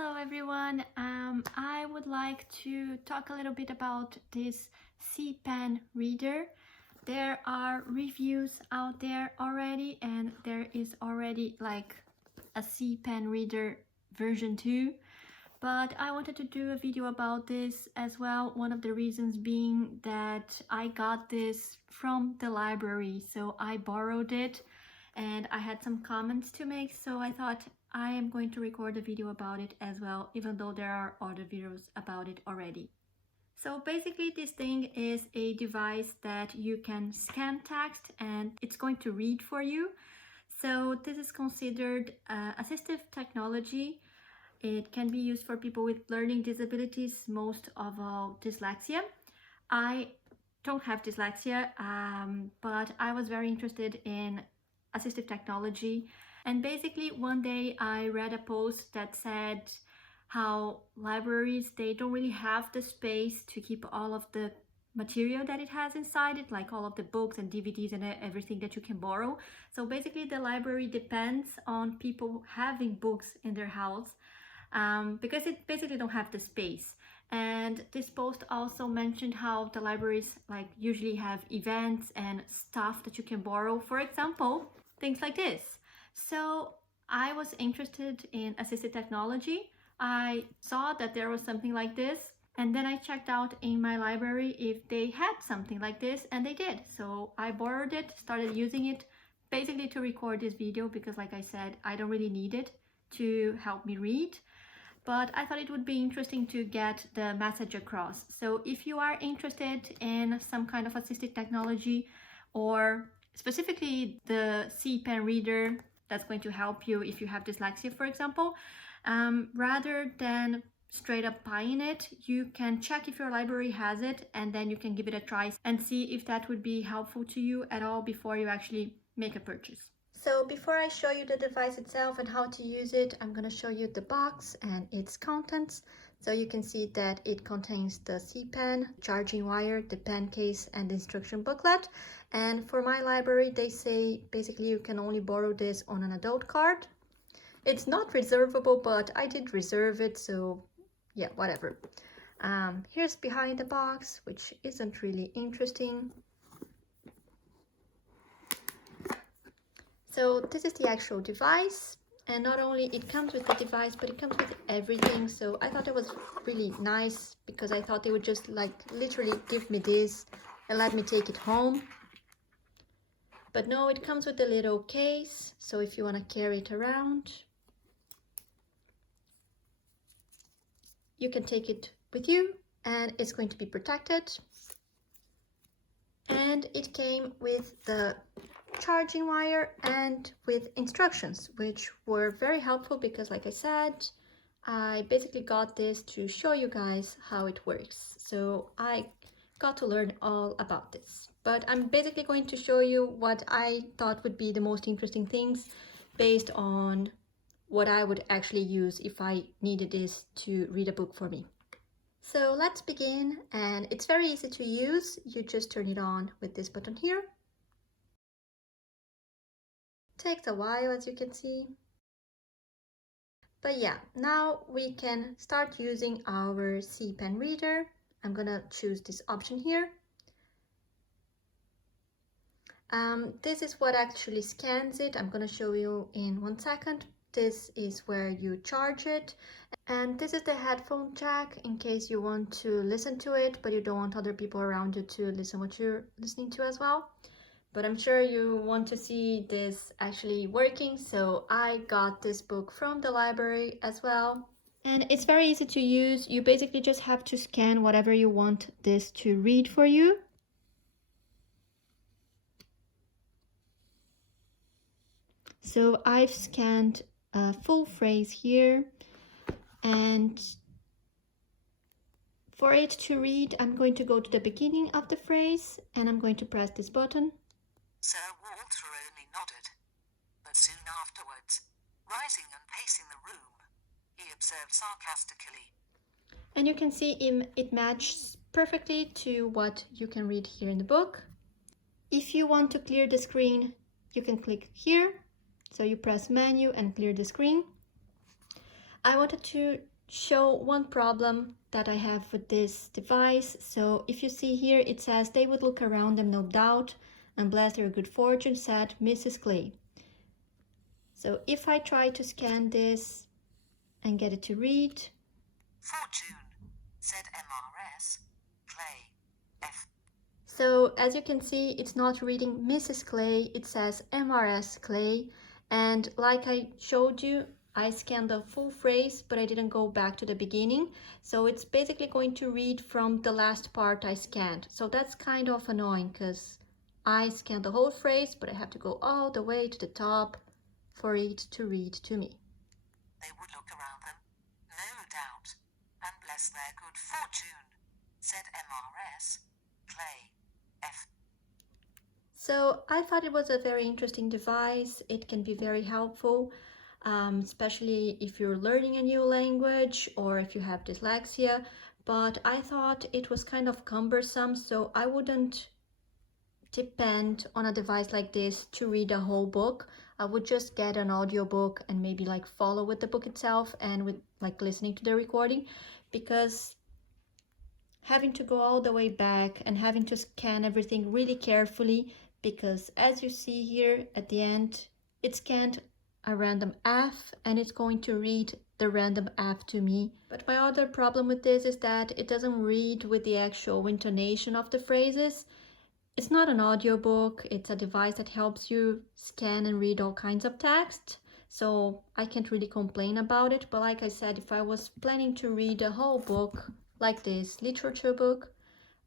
Hello everyone, I would like to talk a little bit about this C-Pen reader. There are reviews out there already, and there is already like a C-Pen reader version 2, but I wanted to do a video about this as well. One of the reasons being that I got this from the library, so I borrowed it and I had some comments to make, so I thought I am going to record a video about it as well, even though there are other videos about it already. So basically this thing is a device that you can scan text and it's going to read for you. So this is considered assistive technology. It can be used for people with learning disabilities, most of all dyslexia. I don't have dyslexia, but I was very interested in assistive technology. And basically one day I read a post that said how libraries, they don't really have the space to keep all of the material that it has inside it, like all of the books and DVDs and everything that you can borrow. So basically the library depends on people having books in their house because it basically don't have the space. And this post also mentioned how the libraries like usually have events and stuff that you can borrow, for example, things like this. So I was interested in assistive technology. I saw that there was something like this, and then I checked out in my library if they had something like this, and they did. So I borrowed it, started using it basically to record this video because, like I said, I don't really need it to help me read, but I thought it would be interesting to get the message across. So if you are interested in some kind of assistive technology, or specifically the C-Pen reader that's going to help you if you have dyslexia, for example, rather than straight up buying it, you can check if your library has it, and then you can give it a try and see if that would be helpful to you at all before you actually make a purchase. So before I show you the device itself and how to use it, I'm going to show you the box and its contents. So you can see that it contains the C-Pen, charging wire, the pen case, and the instruction booklet. And for my library, they say basically you can only borrow this on an adult card. It's not reservable, but I did reserve it, so yeah, whatever. Here's behind the box, which isn't really interesting. So this is the actual device, and not only it comes with the device, but it comes with everything. So I thought it was really nice because I thought they would just like literally give me this and let me take it home. But no, it comes with a little case, so if you want to carry it around, you can take it with you and it's going to be protected. And it came with the charging wire and with instructions, which were very helpful because, like I said, I basically got this to show you guys how it works. So I got to learn all about this, but I'm basically going to show you what I thought would be the most interesting things based on what I would actually use if I needed this to read a book for me. So let's begin, and it's very easy to use. You just turn it on with this button here. Takes a while, as you can see. But yeah, now we can start using our C-Pen reader. I'm gonna choose this option here. This is what actually scans it. I'm gonna show you in 1 second. This is where you charge it, and this is the headphone jack in case you want to listen to it but you don't want other people around you to listen what you're listening to as well. But I'm sure you want to see this actually working, so I got this book from the library as well. And it's very easy to use. You basically just have to scan whatever you want this to read for you. So I've scanned a full phrase here, and for it to read, I'm going to go to the beginning of the phrase and I'm going to press this button. Sir Walter only nodded, but soon afterwards, rising and pacing the room, he observed sarcastically. And you can see it matches perfectly to what you can read here in the book. If you want to clear the screen, you can click here. So you press menu and clear the screen. I wanted to show one problem that I have with this device. So if you see here, it says they would look around them, no doubt, and bless their good fortune, said Mrs. Clay. So if I try to scan this and get it to read. Fortune, said MRS. Clay, F. So as you can see, it's not reading Mrs. Clay, it says MRS Clay. And like I showed you, I scanned the full phrase, but I didn't go back to the beginning. So it's basically going to read from the last part I scanned. So that's kind of annoying because I scanned the whole phrase, but I have to go all the way to the top for it to read to me. They would look around them, no doubt, and bless their good fortune, said MRS. Clay, F. So I thought it was a very interesting device. It can be very helpful, especially if you're learning a new language or if you have dyslexia. But I thought it was kind of cumbersome, so I wouldn't depend on a device like this to read a whole book. I would just get an audiobook and maybe like follow with the book itself and with like listening to the recording, because having to go all the way back and having to scan everything really carefully, because as you see here at the end, it scanned a random F and it's going to read the random F to me. But my other problem with this is that it doesn't read with the actual intonation of the phrases. It's not an audiobook, it's a device that helps you scan and read all kinds of text. So I can't really complain about it, but like I said, if I was planning to read a whole book like this literature book,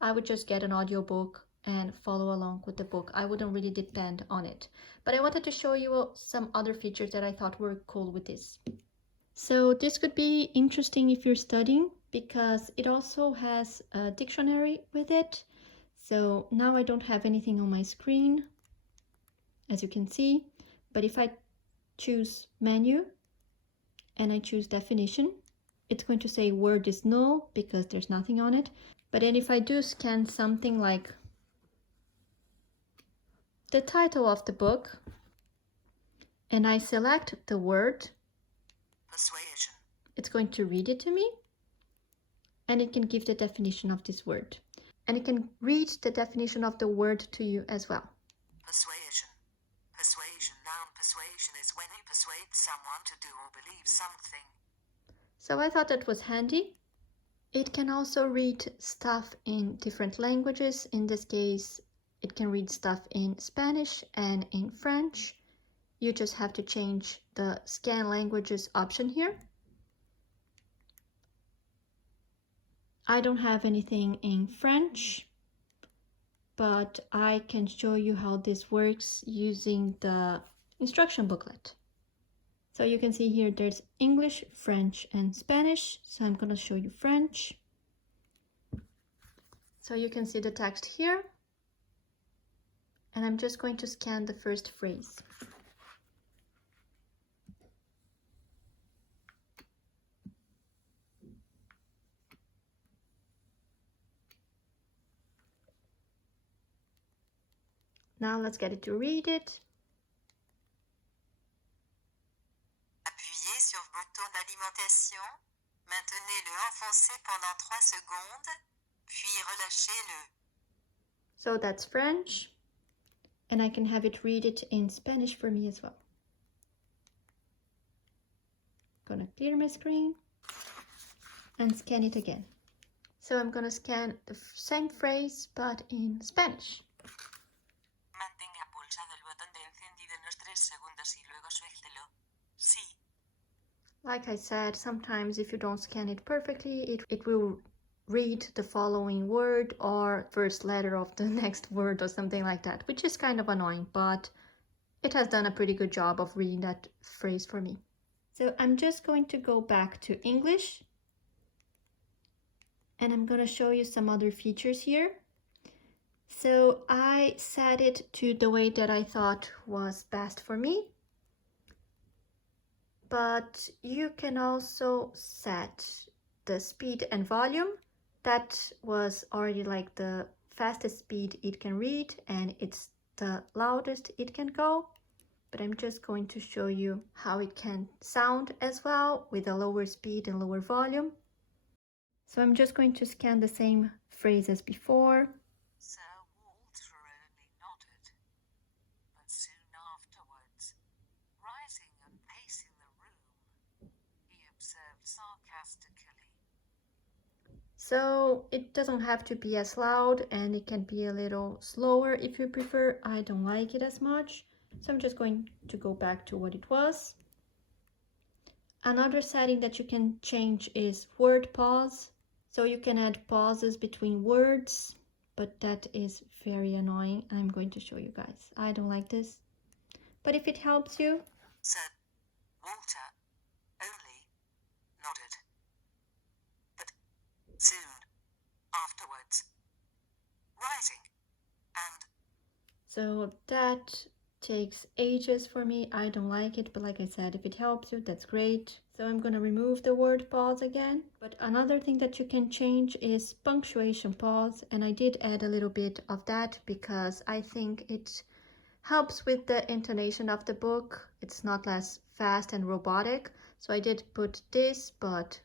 I would just get an audiobook and follow along with the book. I wouldn't really depend on it. But I wanted to show you some other features that I thought were cool with this. So this could be interesting if you're studying, because it also has a dictionary with it. So now I don't have anything on my screen, as you can see, but if I choose menu and I choose definition, it's going to say word is null because there's nothing on it. But then if I do scan something like the title of the book and I select the word, Persuasion, it's going to read it to me and it can give the definition of this word. And it can read the definition of the word to you as well. persuasion. Persuasion, noun persuasion is when you persuade someone to do or believe something. So I thought that was handy. It can also read stuff in different languages. In this case, it can read stuff in Spanish and in French. You just have to change the scan languages option here. I don't have anything in French, but I can show you how this works using the instruction booklet. So you can see here there's English, French, and Spanish. So I'm going to show you French. So you can see the text here. And I'm just going to scan the first phrase. Now let's get it to read it. Appuyez sur le bouton d'alimentation, maintenez-le enfoncé pendant 3 secondes, puis relâchez-le. So that's French, and I can have it read it in Spanish for me as well. Gonna clear my screen and scan it again. So I'm gonna scan the same phrase but in Spanish. Mantenga pulsado el botón de encendido unos 3 segundos y luego suéltelo. Sí. Like I said, sometimes if you don't scan it perfectly, it will read the following word or first letter of the next word or something like that, which is kind of annoying, but it has done a pretty good job of reading that phrase for me. So I'm just going to go back to English and I'm going to show you some other features here. So I set it to the way that I thought was best for me. But you can also set the speed and volume. That was already like the fastest speed it can read, and it's the loudest it can go. but I'm just going to show you how it can sound as well with a lower speed and lower volume. So I'm just going to scan the same phrase as before. Sir Walter only nodded, but soon afterwards, rising and pacing the room, he observed sarcastically. So it doesn't have to be as loud, and it can be a little slower if you prefer. I don't like it as much, so I'm just going to go back to what it was. Another setting that you can change is word pause. So you can add pauses between words, but that is very annoying. I'm going to show you guys. I don't like this. But if it helps you. Sir Walter only nodded, but soon afterwards, rising and... So that takes ages for me. I don't like it, but like I said, if it helps you, that's great. So I'm gonna remove the word pause again. But another thing that you can change is punctuation pause, and I did add a little bit of that because I think it helps with the intonation of the book. It's not less fast and robotic. So I did put this, but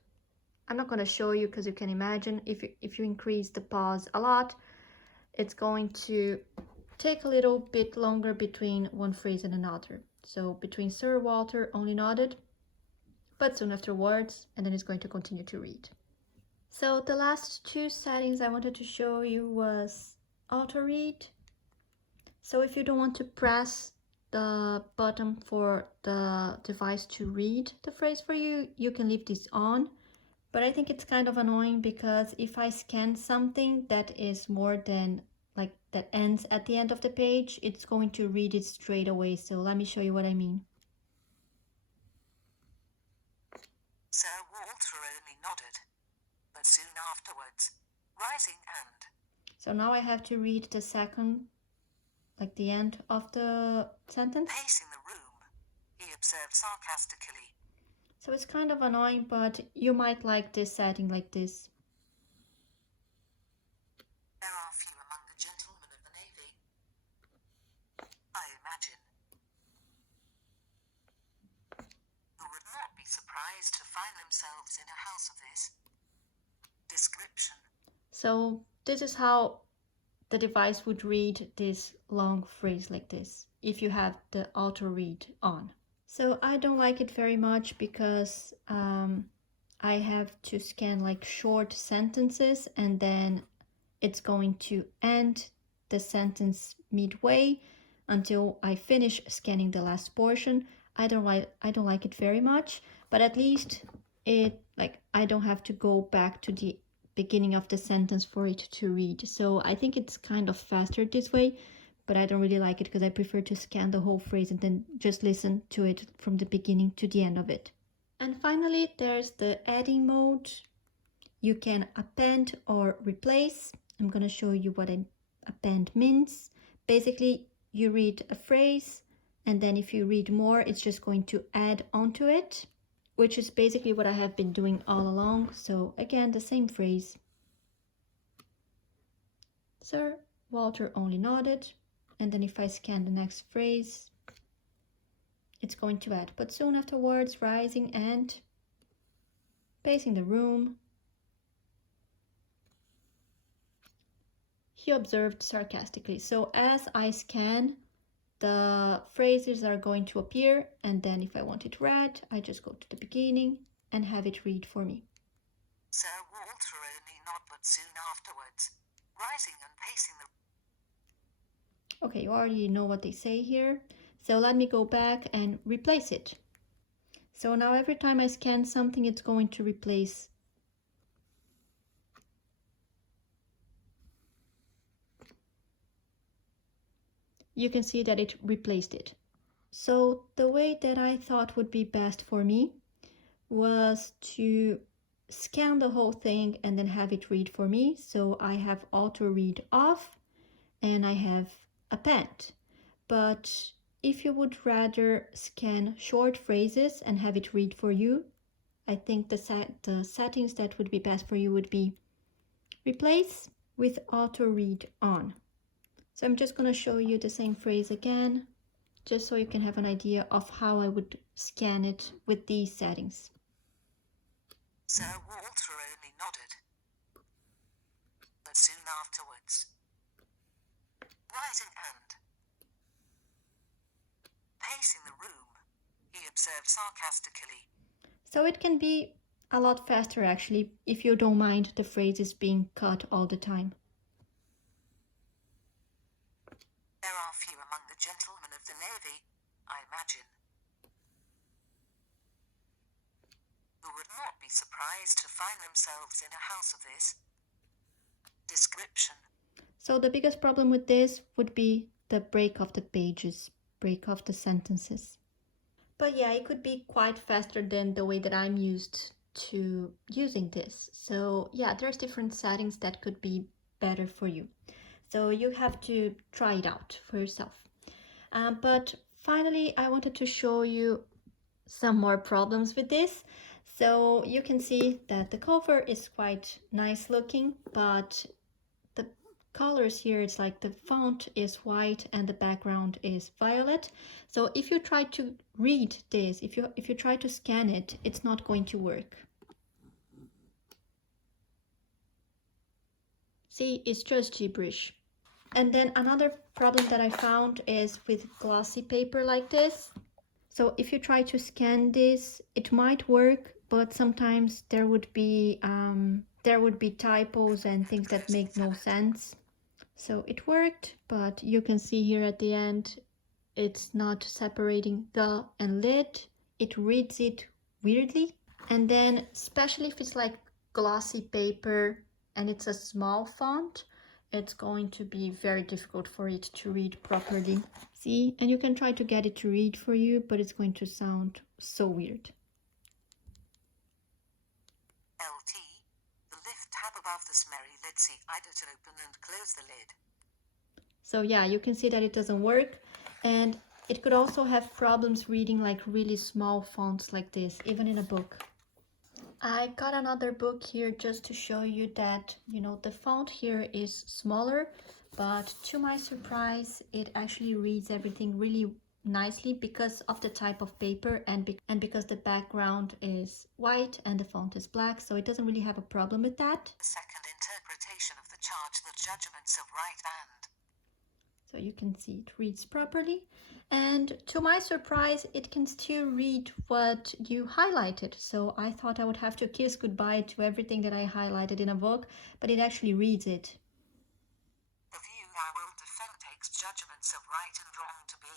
I'm not gonna show you because you can imagine if you increase the pause a lot, it's going to take a little bit longer between one phrase and another. So between Sir Walter only nodded, but soon afterwards, and then it's going to continue to read. So the last two settings I wanted to show you was auto read. So if you don't want to press the button for the device to read the phrase for you, you can leave this on. But I think it's kind of annoying because if I scan something that is more than that ends at the end of the page, it's going to read it straight away. So let me show you what I mean. Sir Walter only nodded, but soon afterwards, rising and... So now I have to read the second, like the end of the sentence. Pacing the room, he observed sarcastically. So it's kind of annoying, but you might like this setting like this. There are few among the gentlemen of the Navy, I imagine, who would not be surprised to find themselves in a house of this description. So this is how the device would read this long phrase like this if you have the auto read on. So I don't like it very much because I have to scan like short sentences, and then it's going to end the sentence midway until I finish scanning the last portion. I don't like it very much, but at least I don't have to go back to the beginning of the sentence for it to read. So I think it's kind of faster this way, but I don't really like it because I prefer to scan the whole phrase and then just listen to it from the beginning to the end of it. And finally, there's the adding mode. You can append or replace. I'm going to show you what an append means. Basically, you read a phrase, and then if you read more, it's just going to add onto it, which is basically what I have been doing all along. So again, the same phrase. Sir Walter only nodded. And then if I scan the next phrase, it's going to add, but soon afterwards, rising and pacing the room, he observed sarcastically. So as I scan, the phrases are going to appear, and then if I want it read, I just go to the beginning and have it read for me. Sir Walter only nodded, but soon afterwards, rising and pacing the... Okay, you already know what they say here. So let me go back and replace it. So now every time I scan something, it's going to replace. You can see that it replaced it. So the way that I thought would be best for me was to scan the whole thing and then have it read for me. So I have auto read off and I have append. But if you would rather scan short phrases and have it read for you, I think the settings that would be best for you would be replace with auto read on. So I'm just going to show you the same phrase again. just so you can have an idea of how I would scan it with these settings. Sir Walter only nodded, but soon afterwards, rising and pacing the room, he observed sarcastically. So it can be a lot faster actually, if you don't mind the phrases being cut all the time. There are few among the gentlemen of the Navy, I imagine, who would not be surprised to find themselves in a house of this description. So the biggest problem with this would be the break of the pages, break of the sentences. But yeah, it could be quite faster than the way that I'm used to using this. So yeah, there's different settings that could be better for you. So you have to try it out for yourself. But finally, I wanted to show you some more problems with this. So you can see that the cover is quite nice looking, but the colors here, it's like the font is white and the background is violet. So if you try to read this, if you try to scan it, it's not going to work. See, it's just gibberish. And then another problem that I found is with glossy paper like this. So if you try to scan this, it might work, but sometimes there would be typos and things that make no sense. So it worked, but you can see here at the end, it's not separating the and lit. It reads it weirdly. And then especially if it's like glossy paper and it's a small font, it's going to be very difficult for it to read properly. See, and you can try to get it to read for you, but it's going to sound so weird. LT, the lift tab above the smelly lid, see either to open and close the lid. So yeah, you can see that it doesn't work, and it could also have problems reading like really small fonts like this, even in a book. I got another book here just to show you that, you know, the font here is smaller, but to my surprise, it actually reads everything really nicely because of the type of paper and because the background is white and the font is black, so it doesn't really have a problem with that. The second interpretation of the charge, the judgments of right hand. So you can see it reads properly, and to my surprise it can still read what you highlighted. So I thought I would have to kiss goodbye to everything that I highlighted in a book, but it actually reads it. The view I will defend takes judgments of right and wrong to be.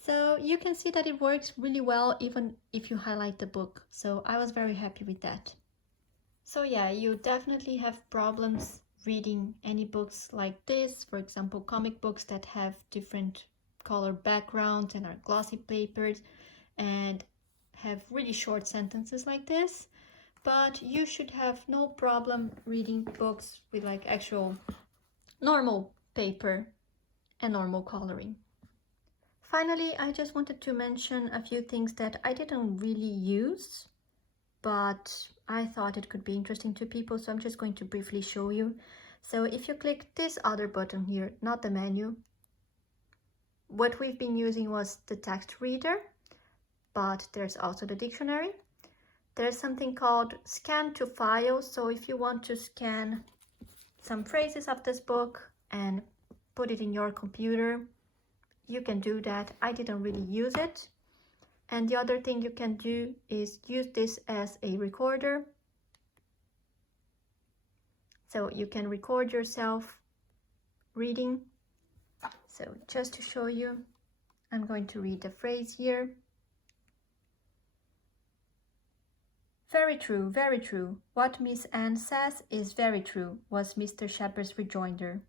So you can see that it works really well even if you highlight the book, so I was very happy with that. So yeah, you definitely have problems reading any books like this, for example comic books that have different color backgrounds and are glossy papers and have really short sentences like this, but you should have no problem reading books with like actual normal paper and normal coloring. Finally, I just wanted to mention a few things that I didn't really use, but I thought it could be interesting to people, so I'm just going to briefly show you. So if you click this other button here, not the menu, what we've been using was the text reader, but there's also the dictionary. There's something called scan to file, so if you want to scan some phrases of this book and put it in your computer, you can do that. I didn't really use it. And the other thing you can do is use this as a recorder. So you can record yourself reading. So just to show you, I'm going to read the phrase here. Very true, very true. What Miss Anne says is very true, was Mr. Shepherd's rejoinder.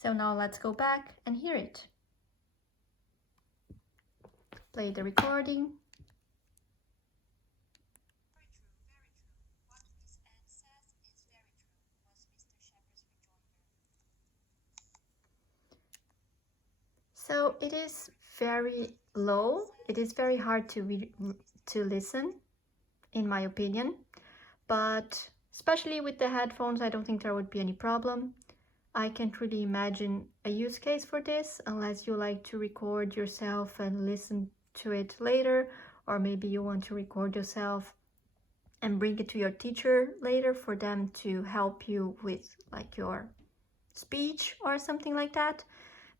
So now let's go back and hear it. Play the recording. So it is very low. It is very hard to listen, in my opinion. But especially with the headphones, I don't think there would be any problem. I can't really imagine a use case for this unless you like to record yourself and listen to it later, or maybe you want to record yourself and bring it to your teacher later for them to help you with like your speech or something like that.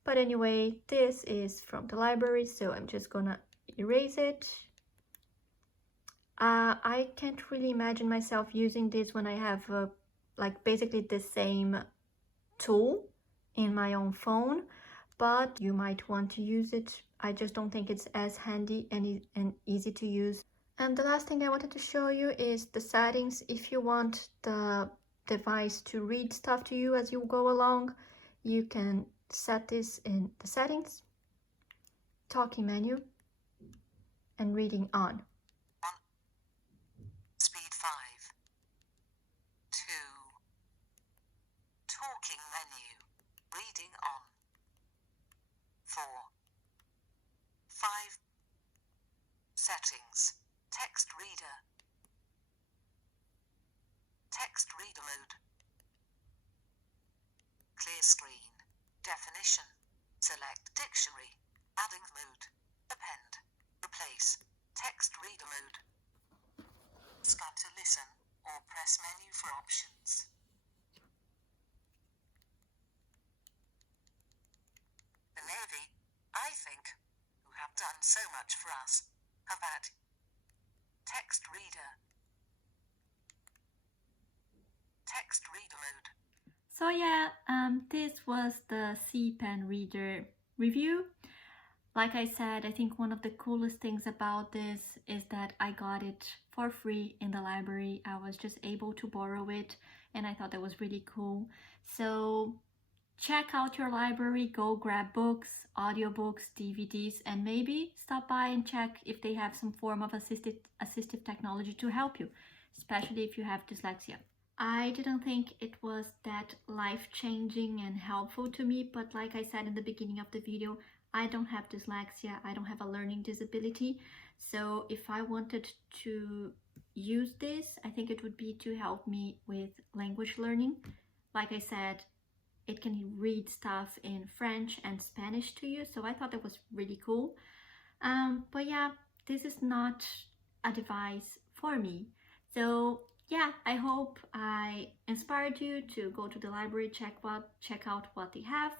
But anyway, this is from the library, so I'm just gonna erase it. I can't really imagine myself using this when I have like basically the same tool in my own phone, but you might want to use it. I just don't think it's as handy and easy to use. And the last thing I wanted to show you is the settings. If you want the device to read stuff to you as you go along, you can set this in the settings, talking menu, and reading on. Speed 5. 2. Talking menu. Reading on. 4. 5. Settings. Text reader. Text reader mode. Clear screen. Definition. Select dictionary. Adding mode. Append. Replace. Text reader mode. Scan to listen, or press menu for options. The Navy, I think, who have done so much for us, have had text reader. Text reader mode. So yeah, this was the C Pen Reader review. Like I said, I think one of the coolest things about this is that I got it for free in the library. I was just able to borrow it, and I thought that was really cool. So check out your library, go grab books, audiobooks, DVDs, and maybe stop by and check if they have some form of assistive technology to help you, especially if you have dyslexia. I didn't think it was that life-changing and helpful to me, but like I said in the beginning of the video, I don't have dyslexia, I don't have a learning disability, so if I wanted to use this, I think it would be to help me with language learning. Like I said, it can read stuff in French and Spanish to you, so I thought that was really cool. But yeah, this is not a device for me. So yeah, I hope I inspired you to go to the library, check out what they have.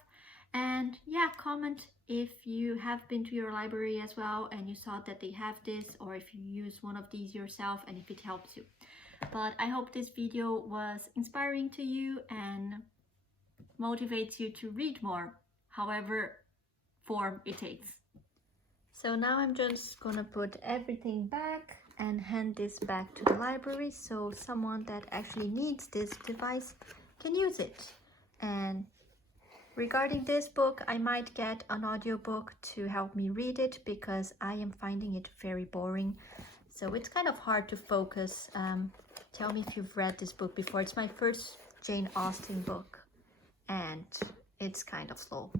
And yeah, comment if you have been to your library as well and you saw that they have this, or if you use one of these yourself and if it helps you. But I hope this video was inspiring to you and motivates you to read more, however form it takes. So now I'm just gonna put everything back and hand this back to the library so someone that actually needs this device can use it. And regarding this book, I might get an audiobook to help me read it because I am finding it very boring. So it's kind of hard to focus. Tell me if you've read this book before. It's my first Jane Austen book and it's kind of slow.